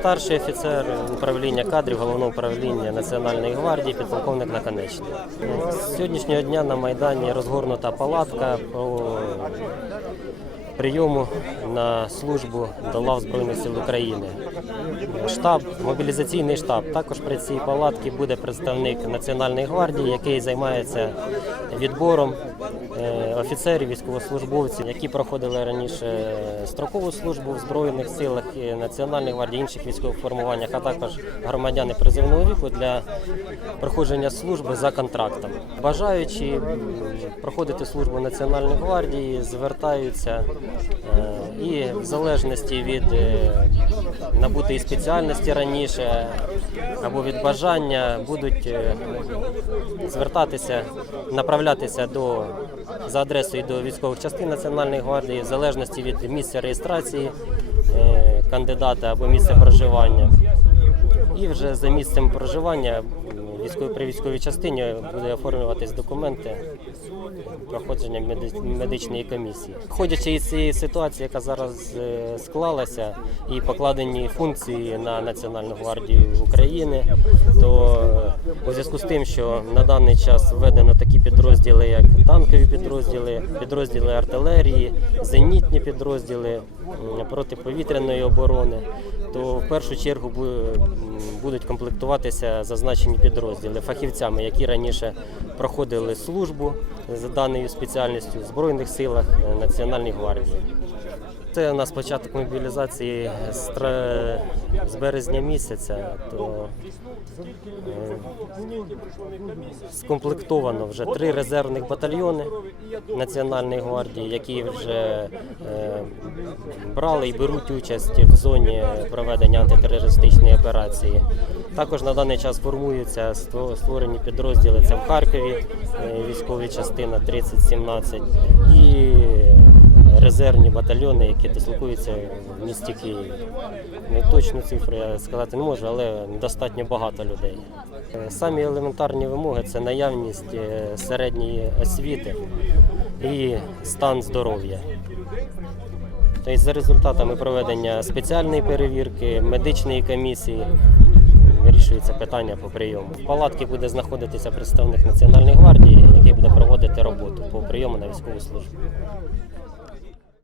Старший офіцер управління кадрів головного управління Національної гвардії, підполковник Наконечний. З сьогоднішнього дня на Майдані розгорнута палатка по прийому на службу до лав Збройних сил України. Штаб, мобілізаційний штаб. Також при цій палатці буде представник Національної гвардії, який займається відбором е, офіцерів, військовослужбовців, які проходили раніше строкову службу в Збройних силах і Національної гвардії, інших військових формуваннях, а також громадяни призивного віку для проходження служби за контрактом. Бажаючи проходити службу Національної гвардії, звертаються і в залежності від е, набутої спеціальності раніше або від бажання будуть е, звертатися, направлятися до за адресою до військових частин Національної гвардії, в залежності від місця реєстрації е, кандидата або місця проживання. І вже за місцем проживання м, при військовій частині буде оформлюватись документи проходження медичної комісії. Ходячи із цієї ситуації, яка зараз е, склалася, і покладені функції на Національну гвардію України, то е, у зв'язку з тим, що на даний час введено такі підрозділи, як танкові підрозділи, підрозділи артилерії, зенітні підрозділи протиповітряної оборони, то в першу чергу будуть комплектуватися зазначені підрозділи фахівцями, які раніше проходили службу за даною спеціальністю в Збройних силах е, Національної гвардії. Це у нас початок мобілізації з березня місяця, то е, скомплектовано вже три резервних батальйони Національної гвардії, які вже е, брали і беруть участь в зоні проведення антитерористичної операції. Також на даний час формуються створені підрозділи. Це в Харкові е, військові частина 3017 і резервні батальйони, які дислокуються в місті Києві. Ну, точну цифру я сказати не можу, але достатньо багато людей. Самі елементарні вимоги це наявність е, середньої освіти і стан здоров'я. Тобто за результатами проведення спеціальної перевірки, медичної комісії вирішується питання по прийому. В палатці буде знаходитися представник Національної гвардії, який буде проводити роботу по прийому на військову службу.